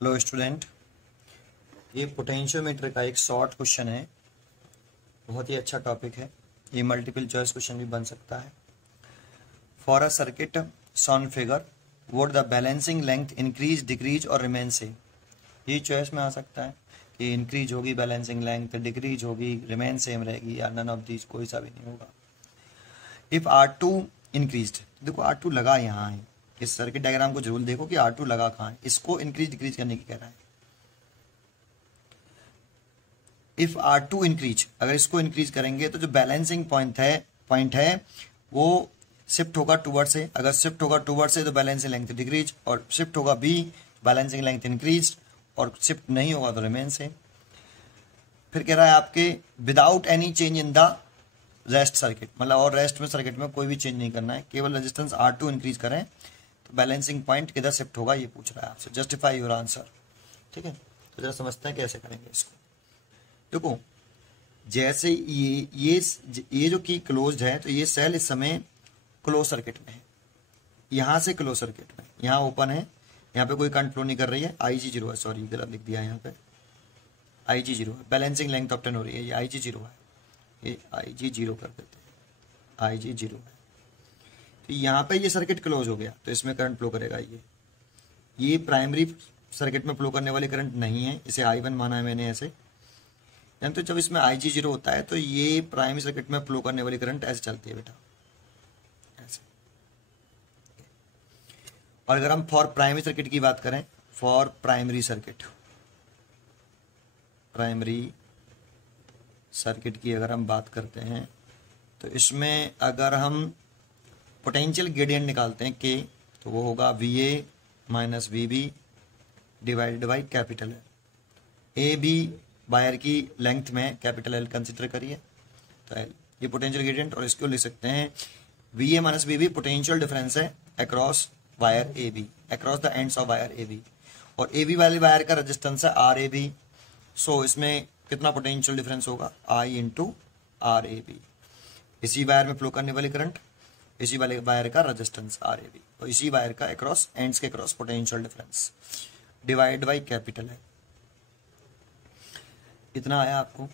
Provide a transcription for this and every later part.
Hello student, ये potentiometer का एक शॉर्ट क्वेश्चन है। बहुत ही अच्छा टॉपिक है। ये मल्टीपल चॉइस क्वेश्चन भी बन सकता है। For a circuit shown figure would the balancing length increase, decrease और रिमेन सेम। ये चॉइस में आ सकता है कि इंक्रीज होगी बैलेंसिंग लेंथ, डिक्रीज होगी, रिमेन सेम रहेगी, या नन ऑफ दीज, कोई सा भी नहीं होगा। इफ R2 इंक्रीज, देखो R2 लगा यहाँ है। इस सर्किट डायग्राम को जरूर देखो कि R2 लगा कहाँ है। इसको इंक्रीज डिक्रीज करने की कह रहा है। इफ R2 इंक्रीज, अगर इसको इंक्रीज करेंगे तो जो बैलेंसिंग पॉइंट है वो शिफ्ट होगा टूवर्ड से। अगर शिफ्ट होगा टूवर्ड से तो बैलेंसिंग लेंथ डिक्रीज, और शिफ्ट होगा बी बैलेंसिंग लेंथ इंक्रीज, और शिफ्ट नहीं होगा तो रिमेन से। फिर कह रहा है आपके without any change in the rest circuit, मतलब और रेस्ट में सर्किट में कोई भी चेंज नहीं करना है, केवल रेजिस्टेंस R2 इंक्रीज करें तो बैलेंसिंग पॉइंट किधर शिफ्ट होगा ये पूछ रहा है आपसे। Justify your answer. ठीक है, तो जरा समझते हैं कैसे करेंगे इसको। देखो, जैसे ये जो की क्लोज्ड है, तो ये सेल इस समय क्लोज सर्किट में है। यहां से क्लोज सर्किट में, यहाँ ओपन है, यहाँ पे कोई करंट फ्लो नहीं कर रही है। IG0 है, सॉरी गलत लिख दिया है, यहाँ पे IG0 है। बैलेंसिंग लेंथ ऑब्टेन हो रही है, ये IG0 है, ये IG0 कर देते हैं, IG0 है। तो यहाँ पे ये सर्किट क्लोज हो गया तो इसमें करंट फ्लो करेगा। ये प्राइमरी सर्किट में फ्लो करने वाली करंट नहीं है, इसे I1 माना है मैंने ऐसे। तो जब इसमें IG0 होता है तो ये प्राइमरी सर्किट में फ्लो करने वाली करंट ऐसे चलती है बेटा, ऐसे। और अगर हम फॉर प्राइमरी सर्किट की बात करें, फॉर प्राइमरी सर्किट की अगर हम बात करते हैं तो इसमें अगर हम पोटेंशियल ग्रेडियंट निकालते हैं के, तो वो होगा VA minus VB divided by capital है। AB वायर की लेंथ में कैपिटल L कंसिडर करिए, तो L ये पोटेंशियल ग्रेडियंट, और इसको लिख सकते हैं VA minus VB potential difference है across wire AB, across the ends of wire AB, और AB वाली वायर का रेजिस्टेंस है RAB। सो इसमें कितना पोटेंशियल डिफरेंस होगा, I इंटू RAB। इसी वायर में फ्लो करने वाली करंट, इसी वाले वायर का रेजिस्टेंस RAB, और इसी वायर का अक्रॉस एंड्स के across potential difference divide by capital है। इतना आया आपको।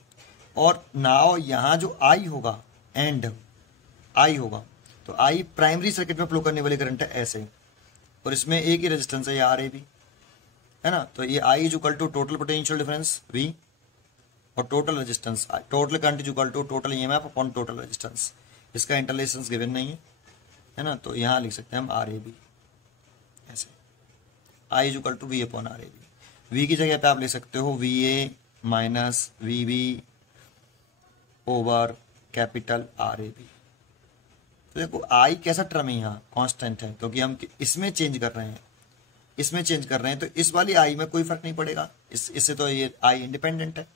और नाउ यहाँ जो I होगा, एंड I होगा, तो I प्राइमरी सर्किट में फ्लो करने वाली करंट है ऐसे, और इसमें एक ही रेजिस्टेंस है, ये RAB है ना। तो ये I is equal to total potential difference V और total resistance, total current is equal to total EMF upon total resistance. इसका इंटरलेशंस गिवन नहीं है ना, तो यहाँ लिख सकते हैं हम RAB ऐसे। I is equal to V upon RAB। V की जगह पे आप लिख सकते हो VA minus VB over capital RAB। तो देखो I कैसा टर्म है, यहाँ कांस्टेंट है, क्योंकि हम इसमें चेंज कर रहे हैं, तो इस वाली I में कोई फर्क नहीं पड़ेगा, इससे तो ये I इंडिपेंडेंट है।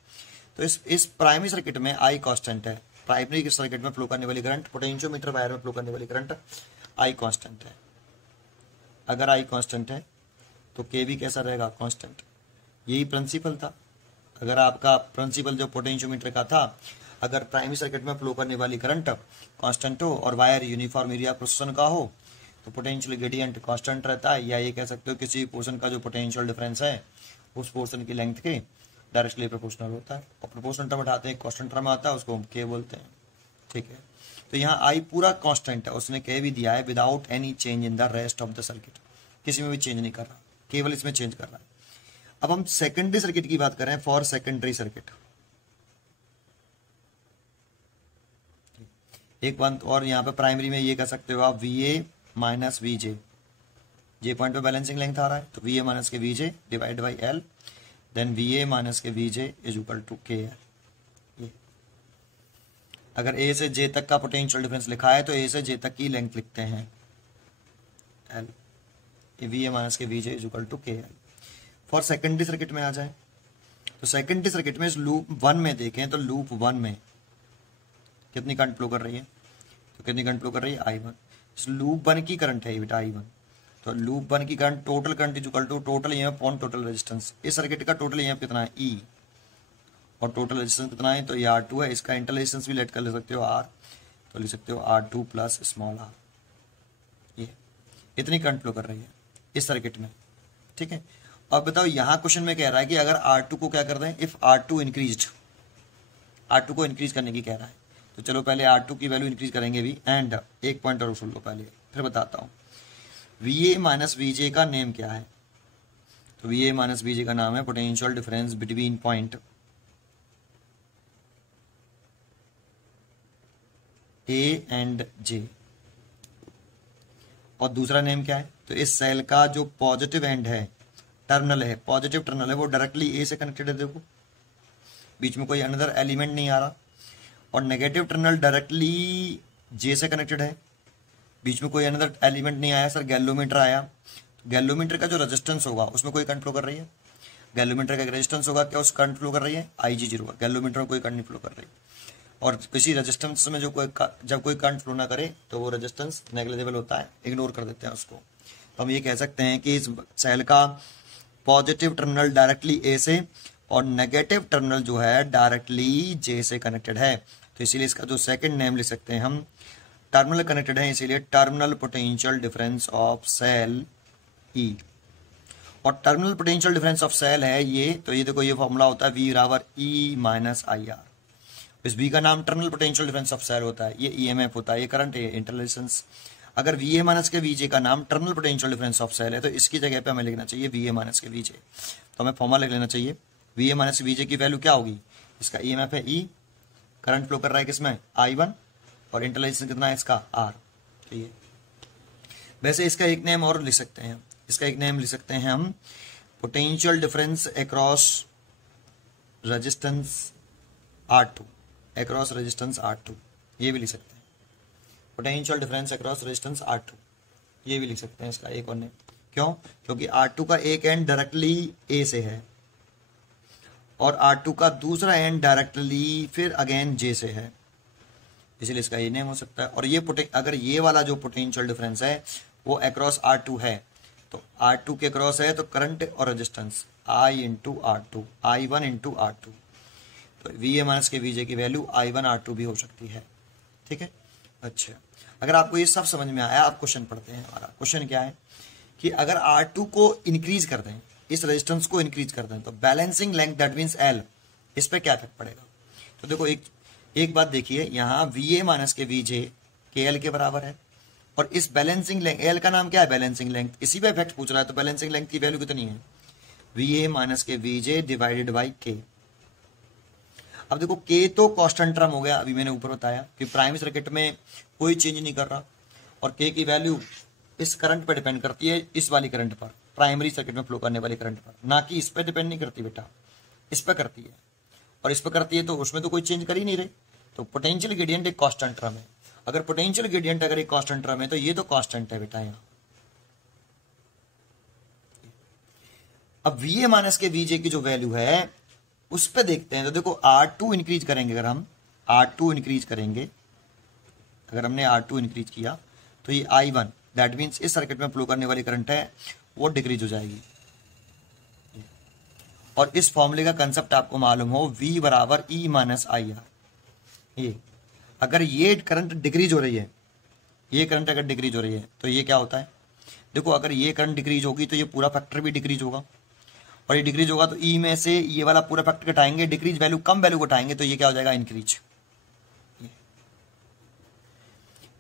तो इस प्राइमरी सर्किट में I कांस्टेंट है। प्राइमरी सर्किट में फ्लो करने वाली करंट, पोटेंशियोमीटर वायर में फ्लो करने वाली करंट I कांस्टेंट है। अगर I कांस्टेंट है तो K भी कैसा रहेगा, कांस्टेंट। यही प्रिंसिपल था। अगर आपका प्रिंसिपल जो पोटेंशियोमीटर का था, अगर प्राइमरी सर्किट में फ्लो करने वाली करंट कांस्टेंट हो और वायर यूनिफॉर्म एरिया प्रोसेशन का हो तो पोटेंशियल ग्रेडियंट कांस्टेंट रहता है, या ये कह सकते हो किसी पोर्शन का जो पोटेंशियल डिफरेंस है उस पोर्शन की लेंथ के डायरेक्टली प्रोपोर्शनल होता है, और प्रोपोर्शनल टर्म हटाते हैं, कांस्टेंट टर्म आता है, उसको हम K बोलते हैं। ठीक है, तो यहाँ I पूरा कांस्टेंट है, उसने कह भी दिया है without any change in the rest of the circuit, किसी में भी चेंज नहीं कर रहा, केवल इसमें चेंज कर रहा है। अब हम सेकेंडरी सर्किट की बात करें, फॉर सेकेंडरी सर्किट एक बात और, यहाँ पे प्राइमरी में ये कह सकते हो आप VA minus VJ, J point पे बैलेंसिंग लेंथ आ रहा है तो VA माइनस के VJ divide by L, then VA minus के VJ is equal to KL। ये अगर A से J तक का पोटेंशियल डिफरेंस लिखा है तो A से J तक की लेंथ लिखते हैं L, VA माइनस के VJ is equal to KL। For secondary circuit में आ जाए तो सेकेंडरी सर्किट में इस लूप 1 में देखें तो लूप 1 में कितनी करंट फ्लो कर रही है, तो कितनी करंट फ्लो कर रही है, I1। इस लूप 1 की करंट है बेटा I1, तो लूप 1 की current total current is equal to total EMF upon total resistance. इस सर्किट का टोटल EMF कितना है, E, और टोटल रेजिस्टेंस कितना है, तो ये R2 है। इसका इंटरलेशंस भी लेट कर ले सकते हो R, तो लिख सकते हो R2 प्लस स्मॉल r। ये इतनी करंट फ्लो कर रही है इस सर्किट में। ठीक है, अब बताओ यहाँ क्वेश्चन में कह रहा है कि अगर R2 को क्या कर दें, इफ R2 इंक्रीज्ड, R2 को इंक्रीज करने की कह रहा है। तो चलो पहले R2 की वैल्यू इंक्रीज करेंगे भी, एंड एक पॉइंट और सुन लो पहले, फिर बताता हूँ। VA माइनस VJ का नेम क्या है? तो VA माइनस VJ का नाम है potential difference between point A and J। और दूसरा नेम क्या है? तो इस सेल का जो पॉजिटिव एंड है, टर्मिनल है, पॉजिटिव टर्मिनल है, वो डायरेक्टली A से कनेक्टेड है। देखो बीच में कोई अनदर एलिमेंट नहीं आ रहा। और नेगेटिव टर्मिनल डायरेक्टली J से कनेक्टेड है, बीच में कोई अनदर एलिमेंट नहीं आया। सर गैल्वोमीटर आया, गैल्वोमीटर का जो रेजिस्टेंस होगा उसमें कोई करंट फ्लो कर रही है। गैल्वोमीटर का रेजिस्टेंस होगा, क्या उस करंट फ्लो कर रही है? IG0 होगा। गैल्वोमीटर में कोई करंट नहीं फ्लो कर रही। और किसी रेजिस्टेंस में जो जब कोई करंट फ्लो ना करे तो वो रेजिस्टेंस नेग्लिजिबल होता है, इग्नोर कर देते हैं उसको। तो हम ये कह सकते हैं कि इस सेल का पॉजिटिव टर्मिनल डायरेक्टली A से और नेगेटिव टर्मिनल जो है डायरेक्टली J से कनेक्टेड है। तो इसीलिए इसका जो सेकंड नेम लिख सकते हैं हम, टर्मिनल कनेक्टेड है इसीलिए terminal potential difference of cell E। और terminal potential difference of cell है ये, तो ये देखो ये फॉर्मूला होता है V बराबर E माइनस IR। इस V का नाम terminal potential difference of cell होता है, ये EMF होता है, ये करंट है, इंटरलेशंस। अगर VA माइनस के VJ का नाम terminal potential difference of cell है तो इसकी जगह पे हमें लिखना चाहिए VA माइनस के VJ। तो हमें फॉर्मूला लिख लेना चाहिए, VA माइनस VJ की वैल्यू क्या होगी? इसका EMF है E, करंट फ्लो कर रहा है किसमें? I1, और इंटरलेशन कितना है इसका? R। तो ये वैसे इसका एक नेम और लिख सकते हैं, इसका एक नेम लिख सकते हैं हम potential difference across resistance R2, across resistance R2, ये भी लिख सकते हैं। Potential difference across resistance R2, ये भी लिख सकते हैं इसका एक और नेम। क्यों? क्योंकि R2 का एक एंड डायरेक्टली A से है और R2 का दूसरा एंड डायरेक्टली फिर अगेन J से है, इसलिए इसका ये नेम हो सकता है। और ये अगर ये वाला जो पोटेंशियल डिफरेंस है वो अक्रॉस R2 है, तो R2 के अक्रॉस है तो करंट और resistance I into R2, I1 into R2। तो VA माइनस के VJ की वैल्यू I1 R2 भी हो सकती है। ठीक है, अच्छा अगर आपको ये सब समझ में आया, आप क्वेश्चन पढ़ते हैं। हमारा क्वेश्चन क्या है कि अगर R2 को इंक्रीज कर दें, इस रेजिस्टेंस को इंक्रीज कर दें, तो balancing length that means L, इस पे क्या इफेक्ट पड़ेगा? तो देखो एक बात देखिए, यहाँ VA माइनस के VJ के L के बराबर है, और इस बैलेंसिंग लेंथ, L का नाम क्या है? बैलेंसिंग लेंथ, इसी पे इफेक्ट पूछ रहा है। तो बैलेंसिंग लेंथ की वैल्यू कितनी है? VA माइनस के VJ डिवाइडेड बाई K। अब देखो K तो कांस्टेंट टर्म हो गया, अभी मैंने ऊपर बताया कि प्राइमरी सर्किट में कोई चेंज नहीं कर रहा, और K की वैल्यू इस करंट पर डिपेंड करती है, इस वाली करंट पर, प्राइमरी सर्किट में फ्लो करने वाली करंट पर, ना कि इस पर डिपेंड नहीं करती बेटा, इस पर करती है। और इस पर करती है तो उसमें तो कोई चेंज कर ही नहीं रही। तो पोटेंशियल ग्रेडियंट एक कांस्टेंट टर्म है। अगर पोटेंशियल ग्रेडियंट अगर एक कांस्टेंट टर्म है तो ये तो कांस्टेंट है बेटा यहाँ। अब VA माइनस के VJ की जो वैल्यू है उस पर देखते हैं। तो देखो R2 इंक्रीज करेंगे, अगर हम R2 इंक्रीज करेंगे, अगर हमने R2 इंक्रीज किया तो ये I1 दैट मीन्स इस सर्किट में फ्लो करने वाली करंट है वो डिक्रीज हो जाएगी। और इस फॉर्मूले का कंसेप्ट आपको मालूम हो, V बराबर E माइनस IR। ये अगर ये करंट डिक्रीज हो रही है, ये करंट अगर डिक्रीज हो रही है तो ये क्या होता है? देखो अगर ये करंट डिक्रीज होगी तो ये पूरा फैक्टर भी डिक्रीज होगा, और ये डिक्रीज होगा तो E में से ये वाला पूरा फैक्टर घटाएंगे, डिक्रीज वैल्यू कम वैल्यू घटाएंगे, तो ये क्या हो जाएगा? इंक्रीज।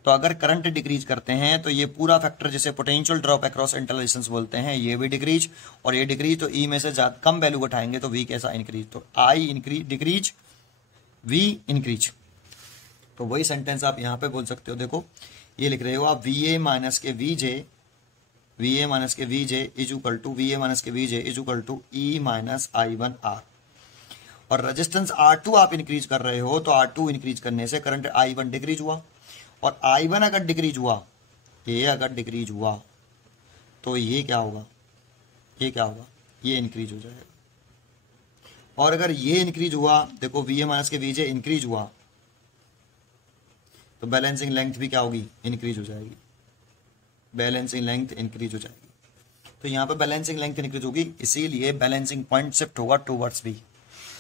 तो अगर करंट डिक्रीज करते हैं तो ये पूरा फैक्टर, जिसे पोटेंशियल ड्रॉप अक्रॉस इंटरलेशंस बोलते हैं, ये भी डिक्रीज, और ये डिक्रीज तो E में से ज्यादा कम वैल्यू घटाएंगे तो V कैसा? इंक्रीज। तो I increase decrease, V increase. तो वही सेंटेंस आप यहाँ पे बोल सकते हो। देखो ये लिख रहे हो आप, VA माइनस के VJ, VA माइनस के VJ is equal to VA minus के VJ is equal to E minus I1R। और रेजिस्टेंस R2 आप इंक्रीज कर रहे हो, तो R2 इंक्रीज करने से करंट I1 डिक्रीज हुआ, और I1 अगर डिक्रीज हुआ, ये अगर डिक्रीज हुआ तो ये क्या होगा? ये क्या होगा? ये इंक्रीज हो जाएगा। और अगर ये इंक्रीज हुआ, देखो VA माइनस के VJ इंक्रीज हुआ, तो बैलेंसिंग लेंथ भी क्या होगी? इंक्रीज हो जाएगी। बैलेंसिंग लेंथ इंक्रीज हो जाएगी। तो यहाँ पे बैलेंसिंग लेंथ इंक्रीज होगी, इसीलिए बैलेंसिंग पॉइंट शिफ्ट होगा टूवर्ड्स B।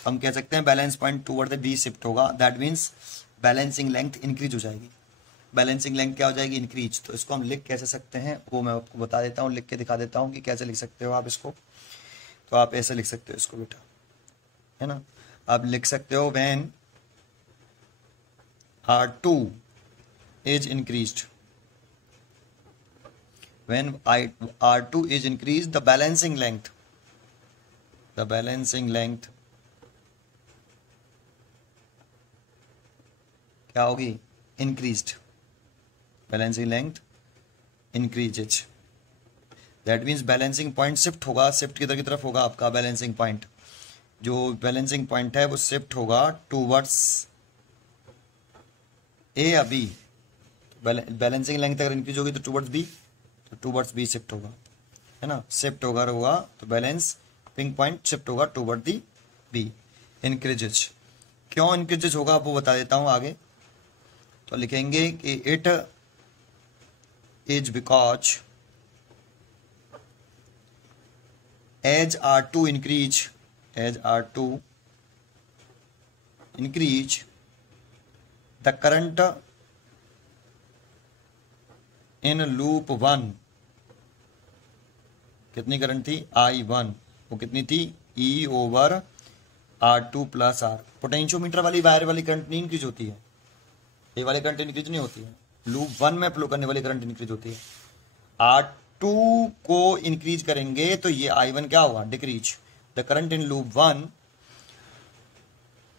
हम कह सकते हैं balance point toward B shift होगा, that means balancing length increase हो जाएगी। बैलेंसिंग लेंथ क्या हो जाएगी? इंक्रीज। तो इसको हम लिख कैसे सकते हैं वो मैं आपको बता देता हूँ, लिख के दिखा देता हूँ कि कैसे लिख सकते हो आप इसको। तो आप ऐसे लिख सकते हो इसको बेटा, है ना। आप लिख सकते हो when R2 is increased, when R2 is increased, the balancing length क्या होगी, increased, balancing length increases, that means balancing point shift होगा, shift किधर की तरफ होगा आपका balancing point, जो balancing point है वो shift होगा towards A या B, बैलेंसिंग लेंथ अगर इंक्रीज होगी तो टूवर्ड्स बी शिफ्ट होगा, है ना। शिफ्ट होगा तो बैलेंसिंग पॉइंट शिफ्ट होगा टूवर्ड दी बी, इंक्रीजेज। क्यों इंक्रीजेज होगा आपको बता देता हूं आगे। तो लिखेंगे कि it is because as R2 increase the current in loop 1, कितनी करंट थी I1, वो कितनी थी E/R2 + R। पोटेंशियोमीटर वाली वायर वाली करंट नहीं इंक्रीज होती है, ये वाली करंट इंक्रीज नहीं होती है, लूप 1 में फ्लो करने वाली करंट इंक्रीज होती है। R2 को इंक्रीज करेंगे तो ये I1 क्या होगा, decrease. The current in loop 1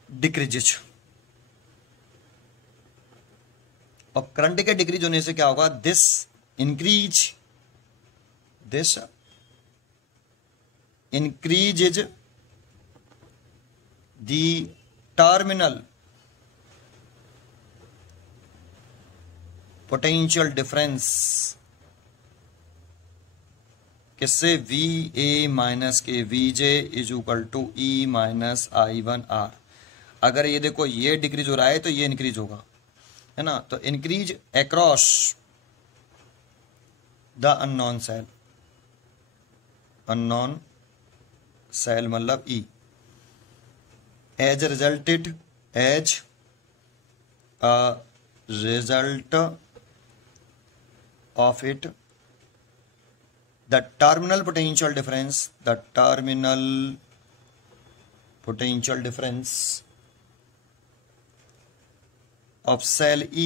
decreases, और करंट के डिक्रीज होने से क्या होगा, this increases the terminal potential difference, किससे, VA माइनस के VJ is equal to E minus I1R। अगर ये देखो ये डिक्रीज हो रहा है तो ये इंक्रीज होगा, है ना। तो increase across the unknown cell मतलब E, as a result of it the terminal potential difference of cell E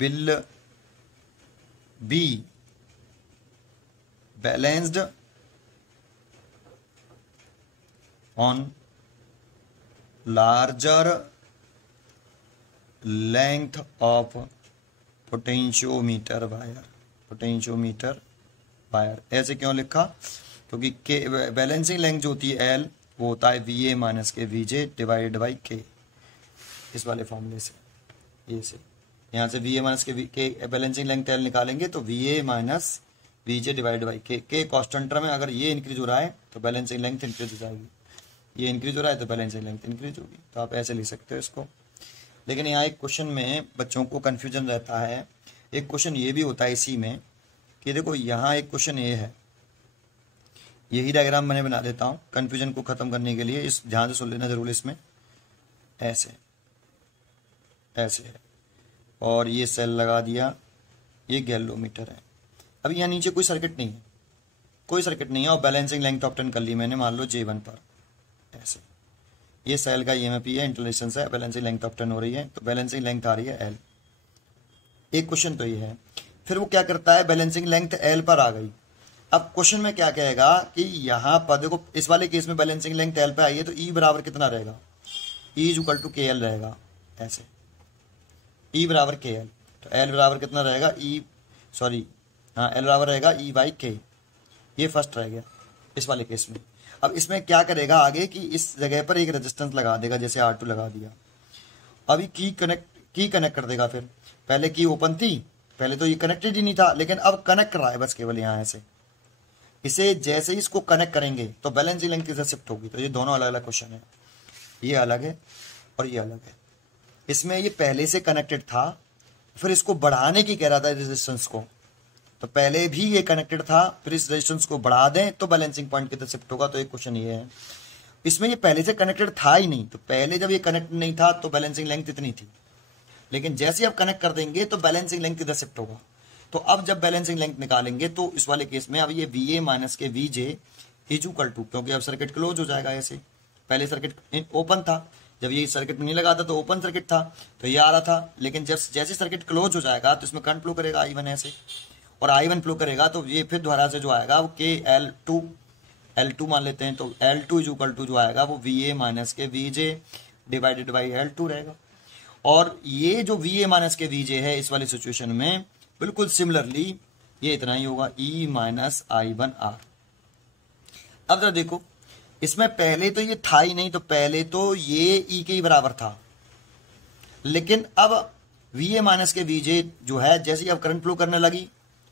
will be balanced on larger length of potentiometer wire. ऐसे क्यों लिखा, क्योंकि के बैलेंसिंग लेंथ जो होती है एल वो होता है VA माइनस के VJ डिवाइड बाई के, इस वाले फॉर्मूले से, ये से यहाँ से VA माइनस के बैलेंसिंग लेंथ एल निकालेंगे तो VA minus VJ divide by के कॉन्स्टेंट टर्म में अगर ये इंक्रीज हो रहा है तो बैलेंसिंग लेंथ इंक्रीज हो जाएगी, ये इंक्रीज हो रहा है तो बैलेंसिंग लेंथ इंक्रीज होगी। तो आप ऐसे लिख सकते हो इसको। लेकिन यहाँ एक क्वेश्चन में बच्चों को कन्फ्यूजन रहता है, एक क्वेश्चन ये भी होता है इसी में कि देखो यहाँ एक क्वेश्चन ये है, यही डायग्राम मैंने बना देता हूँ कन्फ्यूजन को खत्म करने के लिए, इस ध्यान से सुन लेना जरूर। इसमें ऐसे है और ये सेल लगा दिया, ये गैल्वोमीटर है। अब यहाँ नीचे कोई सर्किट नहीं है और बैलेंसिंग लेंथ ऑब्टेन कर ली मैंने, मान लो J1 पर। ऐसे ये सेल का EMF है, इंटरलेशन है, बैलेंसिंग लेंथ ऑब्टेन हो रही है, तो बैलेंसिंग लेंथ आ रही है L। एक क्वेश्चन तो ये है। फिर वो क्या करता है, बैलेंसिंग लेंथ L पर आ गई। अब क्वेश्चन में क्या कहेगा कि यहाँ पर देखो इस वाले केस में बैलेंसिंग लेंथ L पे आई है तो E बराबर कितना रहेगा, E is equal to KL रहेगा। ऐसे E बराबर KL, तो L बराबर कितना रहेगा, L बराबर रहेगा E/K। ये फर्स्ट रह गया इस वाले केस में। अब इसमें क्या करेगा आगे कि इस जगह पर एक रेजिस्टेंस लगा देगा, जैसे R2 लगा दिया। अभी की कनेक्ट कर देगा। फिर पहले की ओपन थी, पहले तो ये कनेक्टेड ही नहीं था, लेकिन अब कनेक्ट कर रहा है बस केवल यहाँ ऐसे। इसे जैसे ही इसको कनेक्ट करेंगे तो बैलेंसिंग लेंथ किधर शिफ्ट होगी। तो ये दोनों अलग अलग क्वेश्चन है, ये अलग है और ये अलग है। इसमें ये पहले से कनेक्टेड था, फिर इसको बढ़ाने की कह रहा था रेजिस्टेंस को, तो पहले भी ये कनेक्टेड था, फिर इस रेजिस्टेंस को बढ़ा दें तो बैलेंसिंग पॉइंट किधर शिफ्ट होगा। तो एक क्वेश्चन ये है। इसमें ये पहले से कनेक्टेड था ही नहीं, तो पहले जब ये कनेक्ट नहीं था तो बैलेंसिंग लेंथ इतनी थी, लेकिन जैसे आप कनेक्ट कर देंगे तो बैलेंसिंग लेंथ किधर शिफ्ट होगा। तो अब जब बैलेंसिंग लेंथ निकालेंगे तो इस वाले केस में अब ये VA माइनस के VJ इज इक्वल टू, क्योंकि अब सर्किट क्लोज हो जाएगा ऐसे, पहले सर्किट ओपन था, जब ये सर्किट में नहीं लगा था तो ओपन सर्किट था तो ये आ रहा था, लेकिन जब जैसे सर्किट क्लोज हो जाएगा तो इसमें करंट फ्लो करेगा I1 ऐसे, और I1 फ्लो करेगा तो ये फिर दोबारा से जो आएगा वो L2 मान लेते हैं, तो L2 इज इक्वल टू जो आएगा वो VA माइनस के VJ डिवाइडेड बाई L2 रहेगा। और ये जो VA माइनस के VJ है इस वाली सिचुएशन में बिल्कुल सिमिलरली ये इतना ही होगा, E माइनस I1R। अब जरा देखो, इसमें पहले तो ये था ही नहीं, तो पहले तो ये E के ही बराबर था, लेकिन अब VA माइनस के VJ जो है जैसे ही अब करंट फ्लो करने लगी,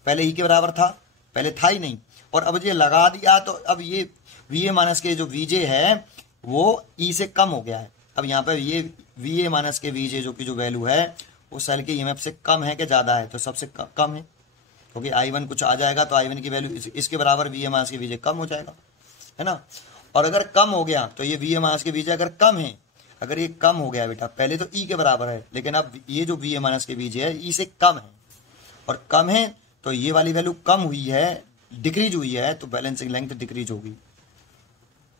पहले E के बराबर था, पहले था ही नहीं, और अब ये लगा दिया तो अब ये VA माइनस के जो VJ है वो E से कम हो गया है। अब यहाँ पे ये VA माइनस के VJ जो की जो वैल्यू है वो सेल के EMF से कम है कि ज़्यादा है, तो सबसे कम है, क्योंकि I1 कुछ आ जाएगा तो I1 की वैल्यू इसके बराबर VA माइनस के VJ कम हो जाएगा, है ना। और अगर कम हो गया तो ये VA माइनस के VJ अगर कम है, अगर ये कम हो गया बेटा, पहले तो E के बराबर है, लेकिन अब ये जो VA माइनस के VJ है E से कम है, और कम है तो ये वाली वैल्यू कम हुई है, डिक्रीज हुई है, तो बैलेंसिंग लेंथ डिक्रीज होगी,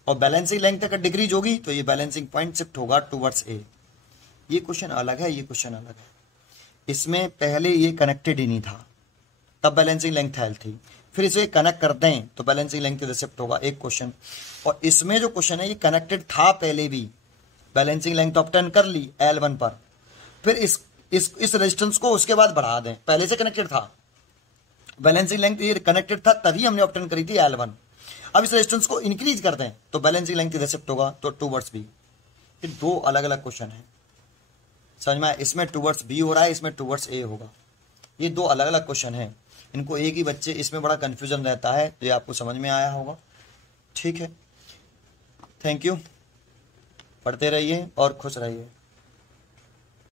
और बैलेंसिंग लेंथ अगर डिक्रीज होगी तो ये बैलेंसिंग पॉइंट शिफ्ट होगा टूवर्ड्स A। ये क्वेश्चन अलग है, ये क्वेश्चन अलग है। इसमें पहले ये कनेक्टेड ही नहीं था, तब बैलेंसिंग लेंथ हेल्थ थी, फिर इसे कनेक्ट करते हैं तो बैलेंसिंग लेंथ इधर शिफ्ट होगा, एक क्वेश्चन। और इसमें जो क्वेश्चन है ये कनेक्टेड था पहले भी, बैलेंसिंग लेंथ ऑब्टेन कर ली L1 पर, फिर इस रेजिस्टेंस को उसके बाद बढ़ा दें, पहले से कनेक्टेड था, बैलेंसिंग लेंथ ये कनेक्टेड था तभी हमने ऑब्टेन करी थी L1, अब इस रेजिस्टेंस को इंक्रीज कर दें तो बैलेंसिंग लेंथ इधर शिफ्ट होगा, तो टूवर्ड्स B। ये दो अलग अलग क्वेश्चन है, समझ में आया, इसमें टूवर्ड्स B हो रहा है, इसमें टूवर्ड्स A होगा, ये दो अलग अलग क्वेश्चन है, इनको एक ही बच्चे इसमें बड़ा कंफ्यूजन रहता है, तो ये आपको समझ में आया होगा, ठीक है। थैंक यू, पढ़ते रहिए और खुश रहिए।